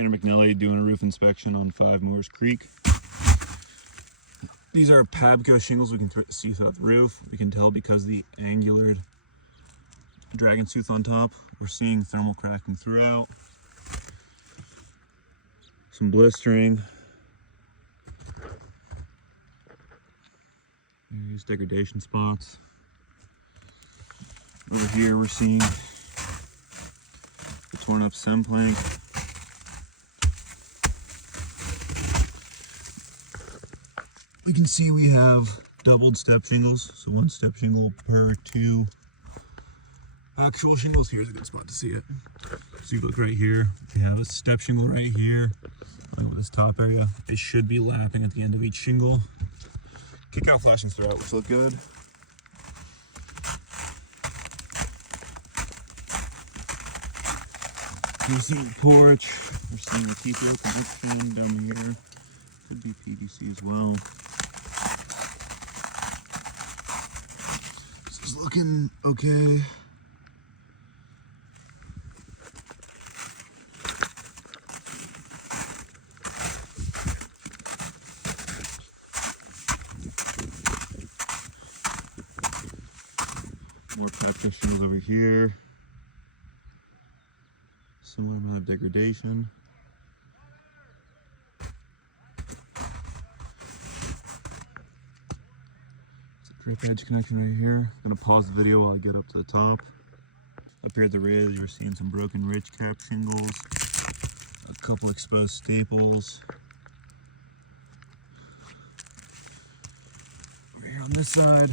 Tanner McNally doing a roof inspection on 5 Moores Creek. These are Pabco shingles we can see throughout the roof. We can tell because the angular dragon tooth on top. We're seeing thermal cracking throughout. Some blistering. There's degradation spots. Over here we're seeing the torn up Cemplank. We can see we have doubled step shingles, so 1 step shingle per 2 actual shingles. Here's a good spot to see it. So you look right here, we have a step shingle right here. Look at this top area. They should be lapping at the end of each shingle. Kick out flashings throughout, which look good. We're seeing the porch. We're seeing the TPO connection down here. Could be PVC as well. This is looking okay. More Pabco shingles over here. Similar amount of degradation. It's a drip edge connection right here. I'm gonna pause the video while I get up to the top. Up here at the rear, you're seeing some broken ridge cap shingles, a couple exposed staples. Over here on this side,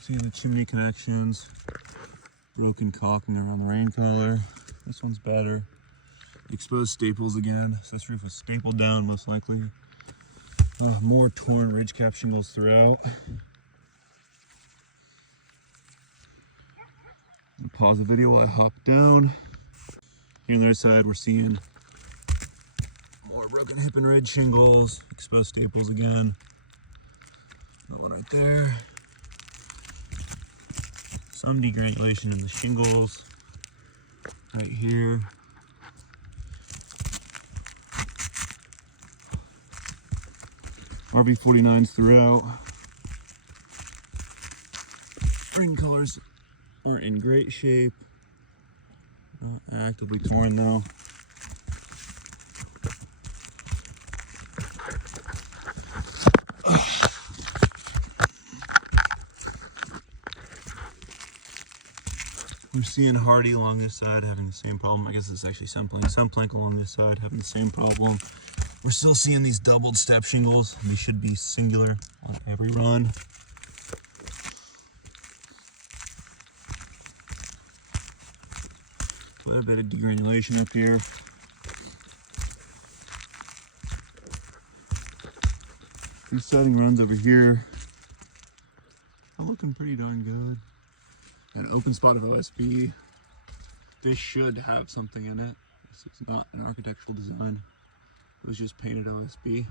seeing the chimney connections, broken caulking around the rain cooler. This one's better. Exposed staples again. So this roof was stapled down most likely. More torn ridge cap shingles throughout. I'm gonna pause the video while I hop down. Here on the other side, we're seeing more broken hip and ridge shingles, exposed staples again. That one right there. Some degranulation in the shingles right here. RB49s throughout. Ring colors aren't in great shape. Not actively torn though. We're seeing Hardy along this side having the same problem. I guess it's actually Cemplank along this side having the same problem. We're still seeing these doubled step shingles. They should be singular on every run. Quite a bit of degranulation up here. These siding runs over here are looking pretty darn good. An open spot of OSB. This should have something in it. This is not an architectural design. It was just painted OSB.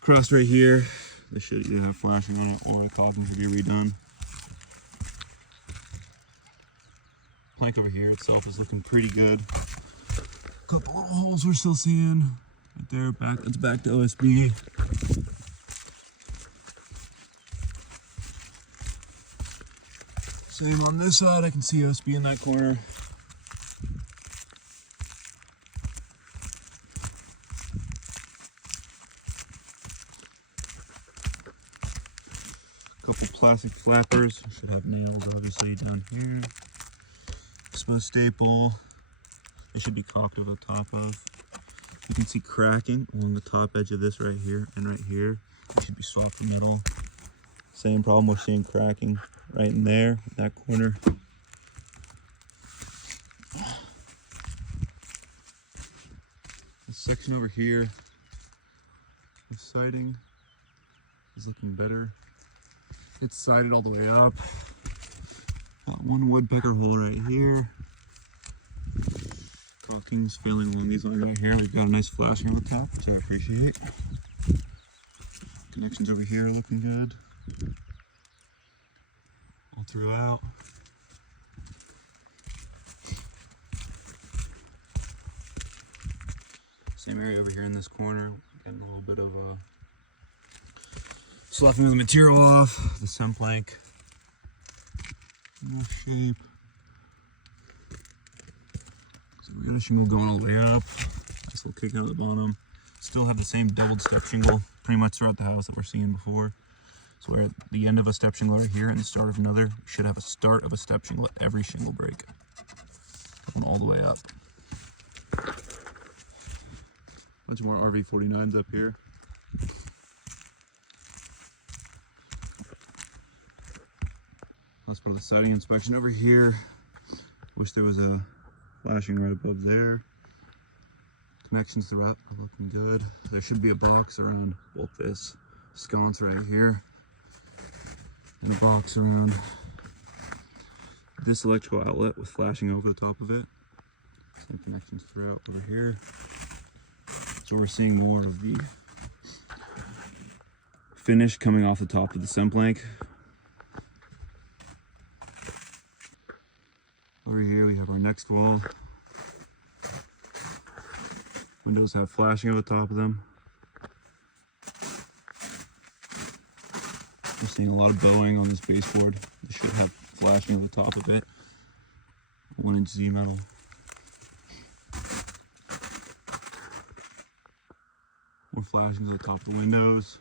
Cross right here. This should either have flashing on it or the caulking should be redone. Plank over here itself is looking pretty good. A couple of holes we're still seeing. Right there, that's back to OSB. Same on this side, I can see OSB in that corner. Couple plastic flappers, should have nails obviously down here. Exposed staple, they should be caulked over the top of. You can see cracking along the top edge of this right here and right here. It should be swapped for metal. Same problem, we're seeing cracking right in there, that corner. This section over here, the siding is looking better. It's sided all the way up. Got one woodpecker hole right here. Caulking's failing along these lines right here. We've got a nice flashing on the top, which I appreciate. Connections over here are looking good. All throughout. Same area over here in this corner. Getting a little bit of sloughing the material off. The Cemplank. Nice shape. So we got a shingle going all the way up. Nice little kick out of the bottom. Still have the same doubled step shingle pretty much throughout the house that we're seeing before. So we're at the end of a step shingle right here and the start of another. We should have a start of a step shingle at every shingle break. Going all the way up. Bunch more RV49s up here. That's part of the siding inspection over here. Wish there was a flashing right above there. Connections throughout are looking good. There should be a box around both this sconce right here and a box around this electrical outlet with flashing over the top of it. Some connections throughout over here. So we're seeing more of the finish coming off the top of the Cemplank. Over here we have our next wall. Windows have flashing over the top of them. We're seeing a lot of bowing on this baseboard. It should have flashing over the top of it. 1-inch Z metal. More flashings on the top of the windows.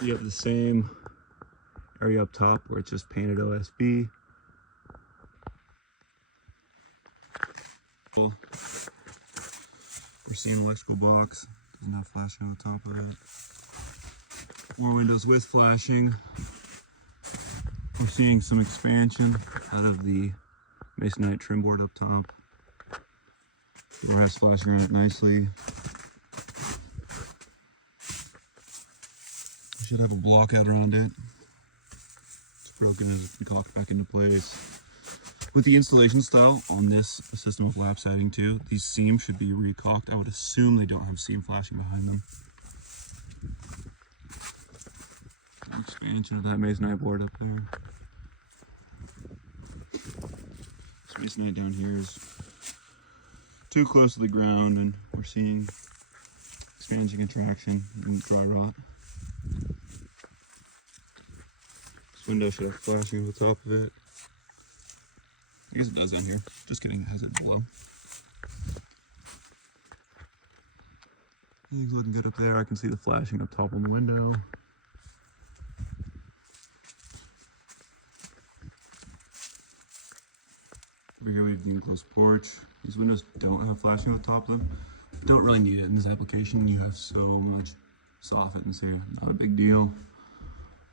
You have the same area up top where it's just painted OSB. We're seeing electrical box, doesn't have flashing on the top of it. More windows with flashing. We're seeing some expansion out of the masonite trim board up top. The door has flashing on it nicely. We should have a block out around it. It's broken as it can caulk back into place. With the installation style on this system of lap siding too, these seams should be re-caulked. I would assume they don't have seam flashing behind them. Expansion of that masonite board up there. This masonite down here is too close to the ground and we're seeing expansion, contraction, and dry rot. This window should have flashing over the top of it. I guess it does in here. Just kidding, it has it below. Everything's looking good up there. I can see the flashing up top on the window. Over here we have the enclosed porch. These windows don't have flashing on the top of them. Don't really need it in this application. You have so much soffits here. Not a big deal.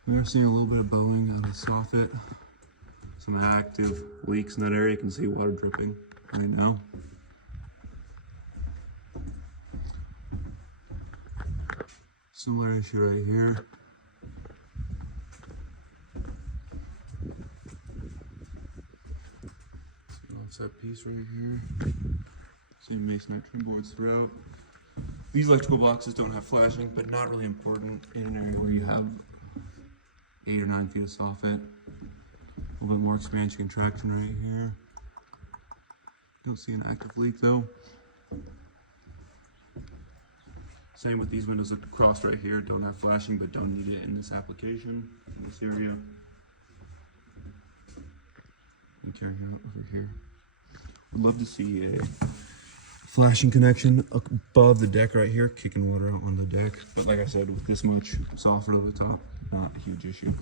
We are seeing a little bit of bowing out of the soffit. Some active leaks in that area. You can see water dripping right now. Similar issue right here. See offset piece right here. Same masonite trim boards throughout. These electrical boxes don't have flashing, but not really important in an area where you have 8 or 9 feet of soffit. A little bit more expansion contraction right here. Don't see an active leak though. Same with these windows across right here. Don't have flashing, but don't need it in this application, in this area. And carry it over here. Would love to see a flashing connection above the deck right here, kicking water out on the deck. But like I said, with this much soffit over the top, not a huge issue.